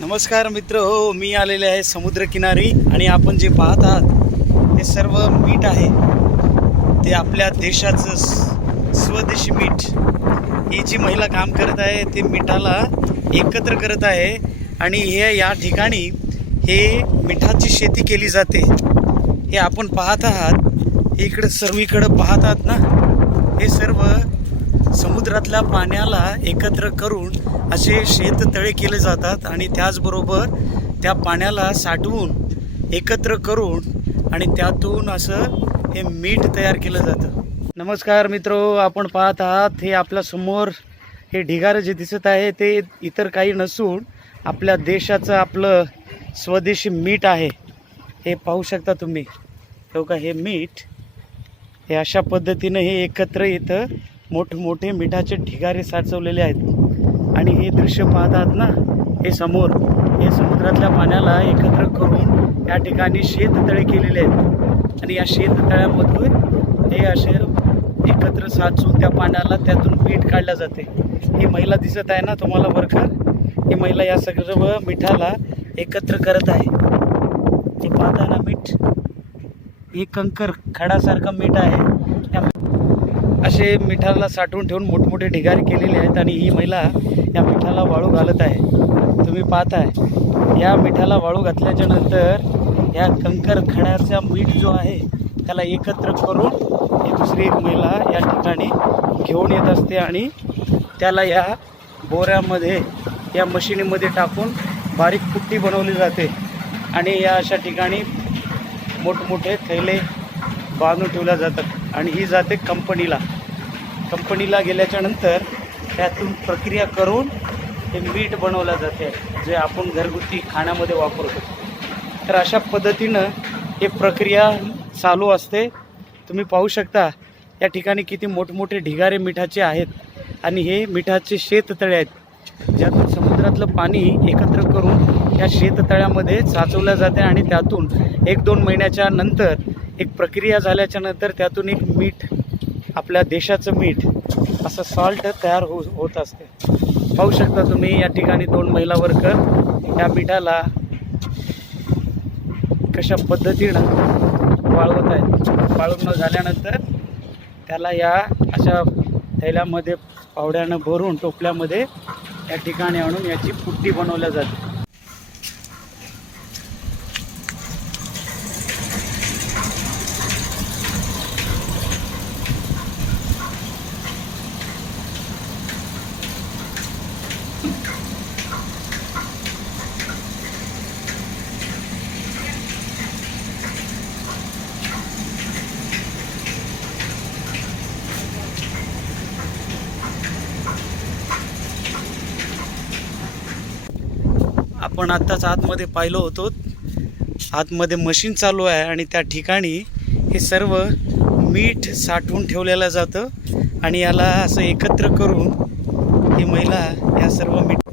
नमस्कार मित्र हो, मी आलेले आहे समुद्रकिनारी आणि आपण जे पाहत आहात ते सर्व मीठ आहे. ते आपल्या देशाचं स्वदेशी मीठ. ही जी महिला काम करत आहे ते मिठाला एकत्र करत आहे आणि या ठिकाणी हे मिठाची शेती केली जाते. हे आपण पाहत आहात, इकडे सर्वीकडे पाहत आहात ना, हे सर्व समुद्रातल्या पाण्याला एकत्र करून असे शेततळे केले जातात आणि त्याचबरोबर त्या पाण्याला साठवून एकत्र करून आणि त्यातून असं हे मीठ तयार केलं जातं. नमस्कार मित्रो, आपण पाहत आहात हे आपल्या समोर हे ढिगारे जे दिसत आहे ते इतर काही नसून आपल्या देशाचं आपलं स्वदेशी मीठ आहे. हे पाहू शकता तुम्ही. हो का, हे मीठ हे अशा पद्धतीनं हे एकत्र इथं मोठमोठे मिठाचे ढिगारे साचवलेले आहेत आणि हे दृश्य पाहत आहात ना, हे समोर हे समुद्रातल्या पाण्याला एकत्र करून या ठिकाणी शेततळे केलेले आहेत आणि या शेततळ्यामधून हे असे एकत्र साचून त्या पाण्याला त्यातून मीठ काढलं जाते. ही महिला दिसत आहे ना तुम्हाला बरकर, ही महिला या सर्व मिठाला एकत्र करत आहे. हे पाहता ना मीठ, हे कंकर खडासारखं मीठ आहे. असे मिठाला साठवून ठेवून मोठमोठे ढिगारे केलेले आहेत आणि ही महिला या मिठाला वाळू घालत आहे. तुम्ही पाहताय या मिठाला वाळू घातल्याच्या नंतर या कंकर खड्याचा मीठ जो आहे त्याला एकत्र करून ही दुसरी एक महिला या ठिकाणी घेऊन येत असते आणि त्याला या बोऱ्यामध्ये या मशिनीमध्ये टाकून बारीक पुट्टी बनवली जाते आणि या अशा ठिकाणी मोठमोठे थैले बांधून ठेवल्या जातात आणि ही जाते कंपनीला गेल्याच्या नंतर त्यातून प्रक्रिया करून हे मीठ बनवलं जाते जे आपण घरगुती खाण्यामध्ये वापरतो. तर अशा पद्धतीनं हे प्रक्रिया चालू असते. तुम्ही पाहू शकता या ठिकाणी किती मोठमोठे ढिगारे मिठाचे आहेत आणि हे मिठाचे शेततळे आहेत ज्यातून समुद्रातलं पाणी एकत्र करून या शेततळ्यामध्ये साचवलं जाते आणि त्यातून 1-2 महिन्याच्या नंतर एक प्रक्रिया झाल्याच्या नंतर त्यातून एक मीठ, आपल्या देशाचं मीठ असं सॉल्ट तयार होत असते. पाहू शकता तुम्ही या ठिकाणी 2 महिला वर्कर या मिठाला कशा पद्धतीनं वाळवत आहेत. वाळवून झाल्यानंतर त्याला या अशा थैल्यामध्ये पावड्यानं भरून टोपल्यामध्ये या ठिकाणी आणून याची पुट्टी बनवल्या जाते. आपण आत्ताच आतमध्ये पाहिलो होतो, आतमध्ये मशीन चालू आहे आणि त्या ठिकाणी हे सर्व मीठ साठवून ठेवलेलं जातं आणि याला असं एकत्र करून ही महिला या सर्व मीठ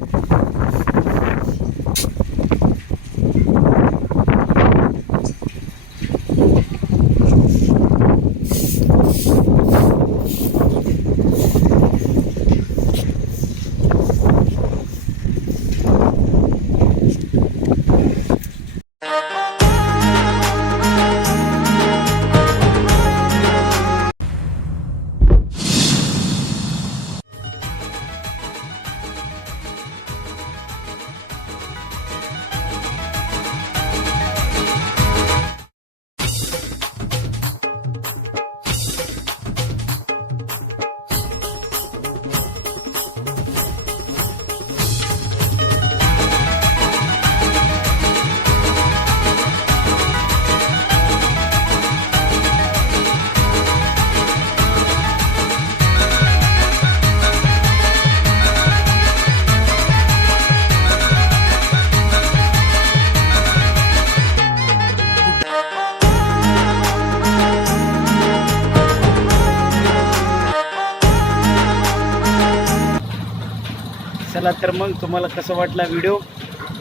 चला तर मग तुम्हाला कसं वाटला व्हिडिओ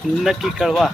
नक्की कळवा.